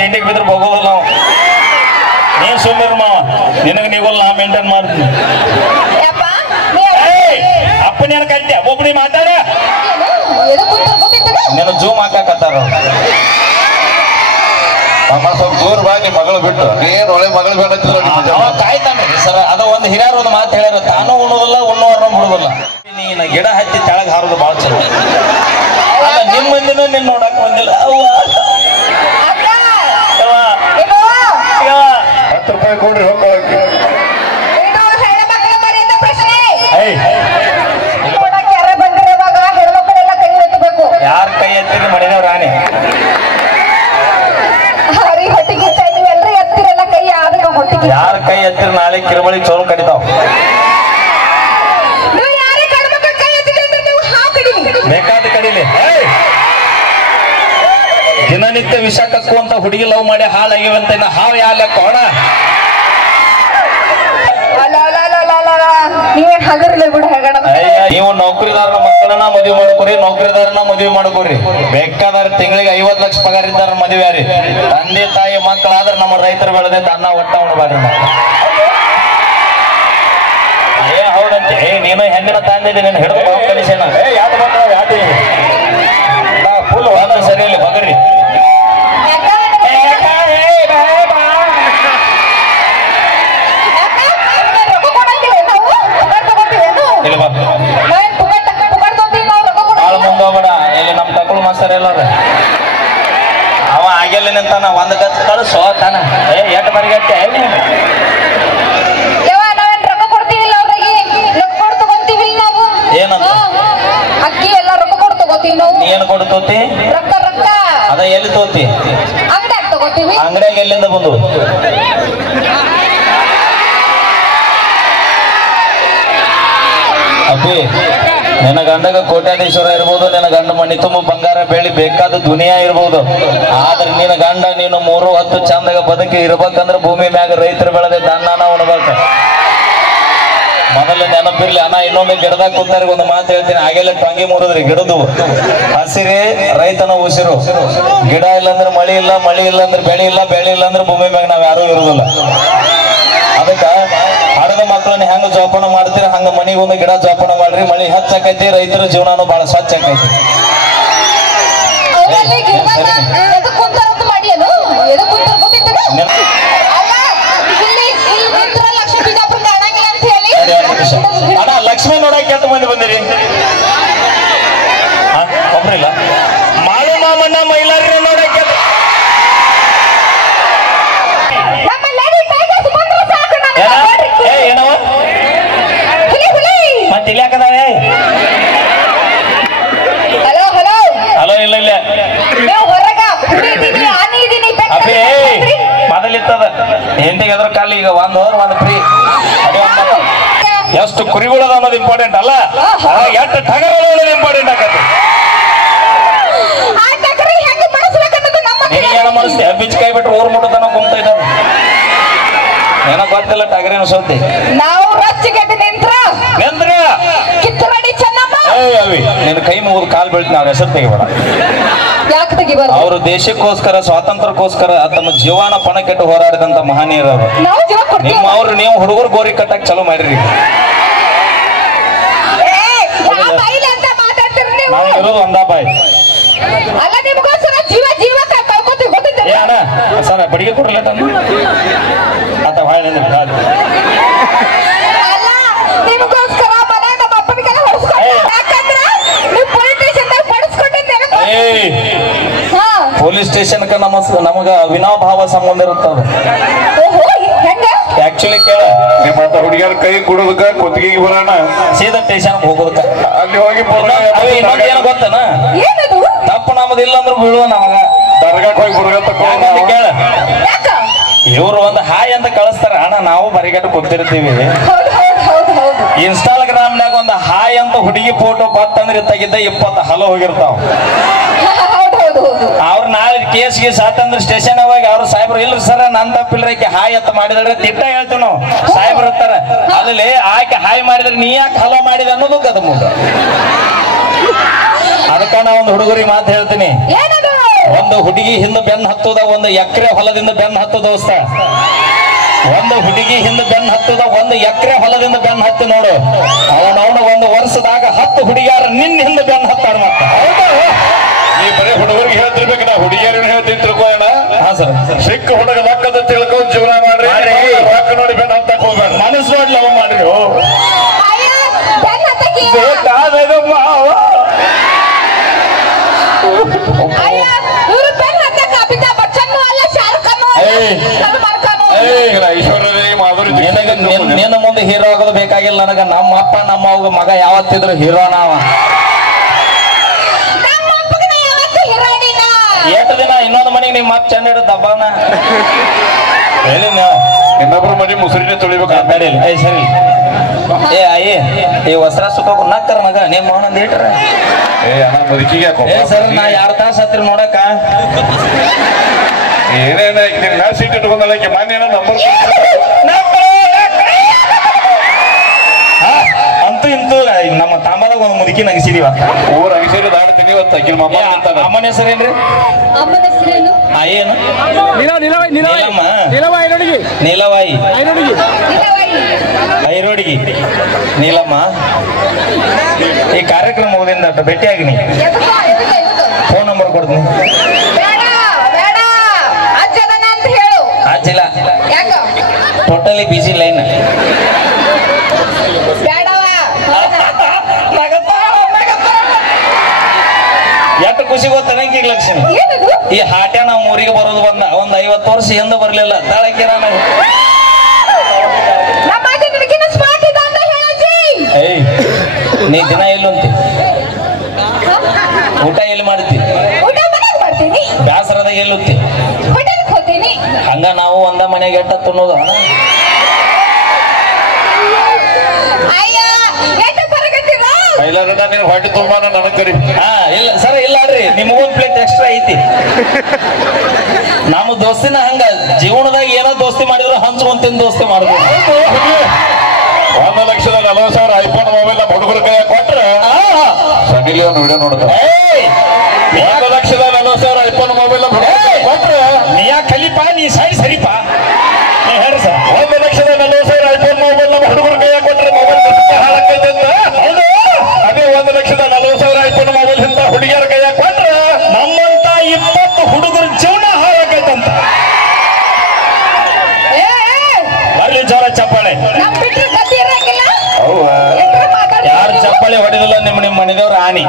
ತಿಂಡಿಗೆ ಬಿದ್ರೆ ಹೋಗೋದಿಲ್ಲ ನಾವು. ನೀನ್ ಸುಮ್ಮನೆ ಮಾವ, ನಿನಗೆ ನೀವಲ್ಲ ನಾ ಮೇಂಟೈನ್ ಮಾಡ್ತೀನಿ. ಅಪ್ಪನ ಏನ್ ಕಲ್ತೆ ಒಬ್ಬನಿ ಮಾತಾಡ, ನೀನು ಜೂಮ್ ಹಾಕತ್ತಾರ. ಸ್ವಲ್ಪ ದೂರ ಬಾಗಿ ಮಗಳು ಬಿಟ್ಟು ನೀನ್ ಒಳ್ಳೆ ಮಗಳು ಬೇಡ ಕಾಯ್ತಾನೆ ಸರ್. ಅದ ಒಂದು ಹಿರಿಯರು ಒಂದು ಮಾತು ಹೇಳ್ಯಾರ, ತಾನು ಉಣ್ಣೋದಿಲ್ಲ ಉಣ್ಣೋರ್ನ ಬಿಡುದಿಲ್ಲ. ನೀನ ಗಿಡ ಹತ್ತಿ ಕೆಳಗೆ ಹಾರೋದು ಬಾಳ ಚಂದ. ನಿಮ್ಮ ಮಂದಿನ ನಿನ್ ನೋಡಕ್ ಬಂದಿಲ್ಲ. 10 ರೂಪಾಯಿ ಕೊಡ್ರಿ ಹೋಗೋಕೆ. ಯಾರ ಕೈ ಎತ್ತಿರಿ ಮಡಿದವ್ರ ರಾಣಿ ಯಾರ ಕೈ ಎತ್ತಿರಿ ನಾಳೆ ಕಿರುಬಳಿ ಚೋಲ್ ಕಡಿತಾವ್. ಬೇಕಾದ ಕಡಿಲಿ. ದಿನನಿತ್ಯ ವಿಷ ಕಕ್ಕುವಂತ ಹುಡುಗಿ ಲವ್ ಮಾಡಿ ಹಾಳಾಗಿವಂತ ಹಾವು ಯಾಲ ಕೋಣ. ನೀವು ನೌಕರಿದಾರನ ಮಕ್ಕಳನ್ನ ಮದುವೆ ಮಾಡ್ಕೊರಿ, ನೌಕರಿದಾರನ ಮದುವೆ ಮಾಡ್ಕೊರಿ. ಬೇಕಾದಾರ ತಿಂಗಳಿಗೆ 50 ಲಕ್ಷ ಪಗಾರ ಇದ್ದಾರ ಮದುವೆ ಯಾರಿ. ತಂದೆ ತಾಯಿ ಮಕ್ಕಳಾದ್ರೆ ನಮ್ಮ ರೈತರು ಬೆಳೆದ ಅನ್ನ ಒಟ್ಟ ಉಣಬಾರ್ರಿ. ಹೌದಂತೆ ನೀನು ಹೆಣ್ಣಿನ ತಂದಿದ್ದೆ ನೀನು ಹಿಡಿದು ಕಲಿಸೇನ ಯಾವ್ದು ಮಕ್ಕಳು ಯಾಟಿ ಫುಲ್ ಒಂದು ಸರಿ ಇಲ್ಲಿ ಬಗರ್ರಿ. ಮುಂದೋಗ್ಬೇಡ, ಇಲ್ಲಿ ನಮ್ ತಕೊಳ್ ಮಾಸ್ತರ್ ಎಲ್ಲಾರ ಅವ ಆಗಿಲ್ಲ ನಿಂತಾನ. ಒಂದ್ ಗಚ್ಚ ಕಳಿಸೋ ತಾನ ಎಟ್ ಬರಿಗಟ್ಟೆ ಏನಂತ ಅಕ್ಕಿ ಎಲ್ಲ ರೊಕ್ಕ ಕೊಟ್ಟು ತಗೋತೀವಿ ನಾವು. ಏನ್ ಕೊಟ್ಟು ತೋತಿ? ರೊಕ್ಕ ರೊಕ್ಕ. ಅದ ಎಲ್ಲಿ ತೋತಿ? ಅಂಗಡಿಯಾಗ ತಗೋತೀವಿ. ಅಂಗಡಿಯಾಗ ಎಲ್ಲಿಂದ ಬಂದು? ಅಪ್ಪಿ ನಿನ್ನ ಗಂಡಗ ಕೋಟ್ಯಾಧೀಶ್ವರ ಇರ್ಬೋದು, ನಿನ್ನ ಗಂಡ ಮಣಿ ತುಂಬ ಬಂಗಾರ ಬೆಳ್ಳಿ ಬೇಕಾದ ದುನಿಯಾ ಇರ್ಬೋದು. ಆದ್ರೆ ನಿನ್ನ ಗಂಡ ನೀನು 3 ಹೊತ್ತು ಚಂದಾಗ ಬದುಕಿ ಇರ್ಬೇಕಂದ್ರೆ ಭೂಮಿ ಮ್ಯಾಗ ರೈತರು ಬೆಳೆದ ಅನ್ನ ಉಣ್ಬೇಕು. ಮೊದಲ ನೆನಪಿರ್ಲಿ ಅಣ್ಣ. ಇನ್ನೊಮ್ಮೆ ಗಿಡದಾಗ ಕೂತಾರ ಒಂದು ಮಾತು ಹೇಳ್ತೀನಿ, ಹಾಗೆಲ್ಲ ಟೊಂಗಿ ಮುರಿದ್ರಿ ಗಿಡದು ಹಸಿರೇ ರೈತನ ಉಸಿರು. ಗಿಡ ಇಲ್ಲಾಂದ್ರೆ ಮಳಿ ಇಲ್ಲ, ಮಳಿ ಇಲ್ಲ ಅಂದ್ರೆ ಬೆಳೆ ಇಲ್ಲ, ಬೆಳೆ ಇಲ್ಲ ಅಂದ್ರೆ ಭೂಮಿ ಮ್ಯಾಗ ನಾವ್ ಯಾರು ಇರುದಿಲ್ಲ. ಅದಕ್ಕ ಹಡದ ಮಕ್ಕಳನ್ನ ಹೆಂಗ ಜೋಪಾನ ಮಾಡ್ತೀರಿ ಹಂಗ ಮನಿಗೊಂದು ಗಿಡ ಜೋಪಾನ ಮಾಡ್ರಿ. ಮಳಿ ಹೆಚ್ಚಾಕೈತಿ, ರೈತರ ಜೀವನಾನು ಬಹಳ ಸ್ವಚ್ಛ ಆಕೈತಿ. ಅಣ್ಣ ಲಕ್ಷ್ಮಿ ನೋಡಕ್ ಎಷ್ಟು ಮಂದಿ ಬಂದಿರಿ? ಒಬ್ರಿಲ್ಲ. ಮಾಳು ಮಾಮಣ್ಣ ಮೈಲಾರಿ ನೋಡಕ್ ಏನವ ಮತ್ತೆ ಇಲ್ಲಿ ಹಾಕದಾವೆ? ಹಲೋ ಇಲ್ಲ ಇಲ್ಲ ಅಪ್ಪಿ ಮೊದಲಿತ್ತದ ಹೆಂಡಿಗೆ ಅದ್ರ ಕಾಲಿ ಈಗ 1 ಅವರ್ 1 ಫ್ರೀ. ಎಷ್ಟು ಕುರಿಗಳದ ಅನ್ನೋದು ಇಂಪಾರ್ಟೆಂಟ್ ಅಲ್ಲ, ಎಷ್ಟು ಟಗರ ಇಂಪಾರ್ಟೆಂಟ್ ಆಗತ್ತೆ. ನೀನು ಏನೋ ಮನಸ್ಸು ಬಿಚ್ಕಾಯಿ ಬಿಟ್ಟು ಊರ್ ಮುಟ್ಟತನ ಕುಂತ ಇದ್ದಾವೆ. ಏನೋ ಗೊತ್ತಿಲ್ಲ ಟಗರಿನ ಸೋತಿ ನಾವು ರಚ್ಚಿಗೆದ್ದು ನಿಂತ್ರ ಕಿತ್ತುರಡಿ ಚೆನ್ನಮ್ಮ ನಿನ್ನ ಕೈ ಮುಗಿದು ಕಾಲ್ ಬೀಳ್ತೀನಿ. ಅವ್ರ ಹೆಸರು ತೆಗಿಬೇಡ. ಯಾಕೆ ತೆಗಿಬಾರ್ದು? ಅವರು ದೇಶಕ್ಕೋಸ್ಕರ ಸ್ವಾತಂತ್ರ್ಯಕ್ಕೋಸ್ಕರ ತಮ್ಮ ಜೀವನ ಪಣಕ್ಕಿಟ್ಟು ಹೋರಾಡಿದಂತ ಮಹನೀಯರು. ನಿಮ್ಮ ಅವ್ರು ನೀವು ಹುಡುಗರು ಗೋರಿ ಕಟ್ಟಕ್ ಚಲೋ ಮಾಡ್ರಿ. ನಾವು ಇರೋದು ಒಂದಾ ಬಾಯ್ ಅಲ್ಲ, ನಿಮಗೋಸ್ಕರ ಜೀವ ಜೀವ ಕಳ್ಕೊತೀವಿ ಗೊತ್ತಿದೆ. ಅಣ್ಣ ಸರ್ ಬಡಿಗೆ ಕೊಡಲ್ಲ ಆತ ಬಾಯ್ ಅಲ್ಲ, ನಿಮಗೋಸ್ಕರ ಮನೆ ನಮ್ಮ ಅಪ್ಪನಿಗೆಲ್ಲ ಹೊಡ್ಸ್ಕೊಂಡು ಯಾಕಂದ್ರೆ ನೀವು ಪೊಲೀಸ್ ಸ್ಟೇಷನ್ ಪಡಿಸ್ಕೊಂಡಿದ್ದೇವೆ. ಪೊಲೀಸ್ ಸ್ಟೇಷನ್ ನಮಗ ಅವಿನಾಭಾವ ಸಂಬಂಧ ಇರುತ್ತದ. ಆಕ್ಚುಲಿ ಕೇಳ ನಿಮ್ಮಂತ ಹುಡುಗಿಯರ ಕೈ ಕುಡೋದಕ್ಕ ಕುತ್ತಿಗೆಗೆ ಬರೋಣ ಸೀದಾ ಸ್ಟೇಷನ್ ಹೋಗೋದಕ್ಕ. ಅಲ್ಲಿ ಹೋಗಿ ಇನ್ನೊಂದು ಏನು ಗೊತ್ತನ, ತಪ್ಪು ನಮ್ಮದು ಇಲ್ಲ ಅಂದ್ರೆ ಬೀಳುವ ನಮಗ ದರ್ಗಾಕ್ ಹೋಗಿ ಬುಡಗತ್ತ ಕೇಳ. ಇವ್ರು ಒಂದು ಹಾಯ್ ಅಂತ ಕಳಿಸ್ತಾರ. ಅಣ್ಣ ನಾವು ಬರಿಗಟ್ಟು ಕೂತಿರ್ತೀವಿ. ಇನ್ಸ್ಟಾಗ್ರಾಮ್ನಾಗ ಒಂದು ಹಾಯ್ ಅಂತ ಹುಡುಗಿ ಫೋಟೋ ಬತ್ತಂದ್ರೆ ತೆಗಿದ್ದ 20 ಹಲೋ ಹೋಗಿರ್ತಾವ. ಅವ್ರು ನಾಳೆ ಕೇಸ್ಗೆ ಸಾತಂದ್ರೆ ಸ್ಟೇಷನ್ ಹೋಗಿ ಅವ್ರು ಸಾಹೇಬ್ರು ಇಲ್ರಿ ಸರ್ ನನ್ ತಪ್ಪಿಲ್ರಿ ಆಕೆ ಹಾಯ್ ಅಂತ ಮಾಡಿದ್ರೆ ತಿಟ್ಟ ಹೇಳ್ತೀವಿ ನಾವು. ಸಾಹೇಬ್ರು ಇರ್ತಾರ ಅಲ್ಲಿ ಆಕೆ ಹಾಯ್ ಮಾಡಿದ್ರೆ ನೀ ಯಾಕೆ ಹಲೋ ಮಾಡಿದ ಅನ್ನೋದು ಗದ ಮುಂದೆ. ಅದಕ್ಕ ನಾ ಒಂದು ಹುಡುಗರಿಗೆ ಮಾತು ಹೇಳ್ತೀನಿ, ಒಂದು ಹುಡುಗಿ ಹಿಂದೆ ಬೆನ್ನ ಹತ್ತದ, ಒಂದು ಎಕರೆ ಹೊಲದಿಂದ ಬೆನ್ನ ಹತ್ತದ ದೋಸ್ತ. ಒಂದು ಹುಡುಗಿ ಹಿಂದೆ ಬೆನ್ನ ಹತ್ತದ, ಒಂದು ಎಕರೆ ಹೊಲದಿಂದ ಬೆನ್ನ ಹತ್ತು ನೋಡು. ಅವನವನ ಒಂದು ವರ್ಷದಾಗ 10 ಹುಡುಗಿಯಾರ ನಿನ್ನ ಹಿಂದೆ ಬೆನ್ನ ಹತ್ತಾರ. ಮತ್ತ ನೀ ಬರೀ ಹುಡುಗರಿಗೆ ಹೇಳ್ತಿರ್ಬೇಕು, ನಾ ಹುಡುಗಿಯರನ್ನ ಹೇಳ್ತೀನಿ ತಿಳ್ಕೊಳ್ಳೋಣ. ಹಾ ಸರ್, ಸಿಕ್ಕ ಹುಡುಗ ಲಕ್ಕದ ತಿಳ್ಕೊಂಡು ಜೀವನ ಮಾಡ್ರಿ. ರೊಕ್ಕ ನೋಡಿ ಬೆನ್ನ ಹತ್ತಕ್ ಹೋಗ್ಬೇಡ, ಮನಸ್ಸು ನೋಡಿ ಲವ್ ಮಾಡ್ರಿ. ನಿನ್ನ ಮುಂದೆ ಹೀರೋ ಆಗೋದು ಬೇಕಾಗಿಲ್ಲ ನನಗ. ನಮ್ಮ ಅಪ್ಪ ನಮ್ಮ ಅವ್ಗ ಮಗ ಯಾವತ್ತಿದ್ರು ಹೀರೋ ನಾವ. ಎಷ್ಟು ದಿನ ಇನ್ನೊಂದು ಮನೆಗೆ ನೀವು ಮತ್ತೆ ಚೆಂದ ಇಡೋದು ದಬ್ಬಾನ ಹೇಳಿ. ಇನ್ನೊಬ್ರು ಮನೆ ಮುಸುರಿನೇ ತೊಳಿಬೇಕು. ಸರಿ ಏ ಅಯ್ಯ ಈ ವಸ್ತ್ರ ಸುತ್ತೋಗ ನಕ್ಕರ ಮಗ ನಿಮ್ಮ ಅವನಂದ ಇಟ್ರ. ಏ ಸರ್, ನಾ 2 ತಾಸು ಹತ್ತಿರ ನೋಡಕ ಏನೇನ ಸೀಟ್ ಇಟ್ಕೊಂಡಕ್ಕೆ ಮನೆ ನಂಬರ್ ಅಂತೂ ಇಂತೂ ನಮ್ಮ ತಾಂಬದಾಗ ಒಂದು ಮುದುಕಿ ನಗಿಸಿದೀವ. ಊರ್ ಅಗಿಸಿರಿ ದಾಡ್ತೀನಿ ಇವತ್ತು ಅಕ್ಕಿನ ಮಮ್ಮ ಅಂತ. ಅಮ್ಮನ ಹೆಸರೇನ್ರಿ? ಏನು ನೀಲವಾಯಿ ಐರೋಡಿಗಿ ನೀಲಮ್ಮ. ಈ ಕಾರ್ಯಕ್ರಮ ಮುಗಿದಿಂದ ಭೇಟಿಯಾಗಿನಿ. ಫೋನ್ ನಂಬರ್ ಕೊಡ್ತೀನಿ. ಹಚ್ಚಿಲ್ಲ, ಟೋಟಲಿ ಬಿಸಿ ಲೈನ್. ಎಷ್ಟು ಖುಷಿ ಗೊತ್ತ ನಂಗೆ ಲಕ್ಷ್ಮಿ. ಈ ಹಾಟ್ಯ ನಾವು ಊರಿಗೆ ಬರೋದು ಒಂದು 50 ವರ್ಷ ಹಿಂದೆ ಬರ್ಲಿಲ್ಲ. ತಾಳಕಿರ ಏಯ್ ನೀ ದಿನ ಎಲ್ಲುಂತಿ ಊಟ ಎಲ್ಲಿ ಮಾಡ್ತಿ? ಬ್ಯಾಸರದಾಗ ಎಲ್ಲುತ್ತಿ? ಹಂಗ ನಾವು ಒಂದ ಮನೆಗೆ ಎಟ್ಟ ತಿನ್ನೋದು. ಹೊಟ್ಟೆ ತುಂಬಾ ನನಗ್ ಕರಿ. ಹಾ ಇಲ್ಲ ಸರ್, ಇಲ್ಲ ಅಲ್ರಿ, ನಿಮಗೊಂದು ಪ್ಲೇಟ್ ಎಕ್ಸ್ಟ್ರಾ ಐತಿ. ನಮ್ಮ ದೋಸ್ತಿನ ಹಂಗ ಜೀವನದಾಗ ಏನೋ ದೋಸ್ತಿ ಮಾಡಿದ್ರು ಹಂಚ್ಕೊಂತಿನ ದೋಸ್ತಿ ಮಾಡುದು. 1,40,000 ಐಫೋನ್ ಮೊಬೈಲ್ ನಮ್ಮ ಹುಡುಗರ ಕೈ ಕೊಟ್ರ ಸನಿ ಲಿಯೋನ್ ವಿಡಿಯೋ ನೋಡ್ತಾರೆ. 1,40,000 ಐಫೋನ್ ಮೊಬೈಲ್ ಕೊಟ್ರ ನೀ ಯಾ ಕಲಿಪ, ನೀ ಸೈಡ್ ಸರಿಪ. ನೀ ಹೇಳ್ರಿ ಸರ್, 1,40,000 ಐಫೋನ್ ಮೊಬೈಲ್ ನಮ್ಮ ಹುಡುಗರ ಕೈ ಕೊಟ್ರೆ ಮೊಬೈಲ್ ಹಾಳಾಕೈತೆ ಅಂತ. ಅದೇ 1,40,000 ಐಫೋನ್ ಮೊಬೈಲ್ ಇಂತ ಹುಡುಗಿಯರ ಕೈ ಕೊಟ್ರ ನಮ್ಮಂತ 20 ಹುಡುಗರ ಜೀವನ ಹಾಳಾಕೈತಂತ. ಅಲ್ಲಿ ಜೋರ ಚಪ್ಪಾಳೆ. ನಮ್ ಬಿಟ್ರೆ ಗತಿ ಇರಂಗಿಲ್ಲ. ಯಾರು ಚಪ್ಪಾಳೆ ಹೊಡೆದಿಲ್ಲ ನಿಮ್ಮ ಮನೆದವ್ರ ಆನಿ.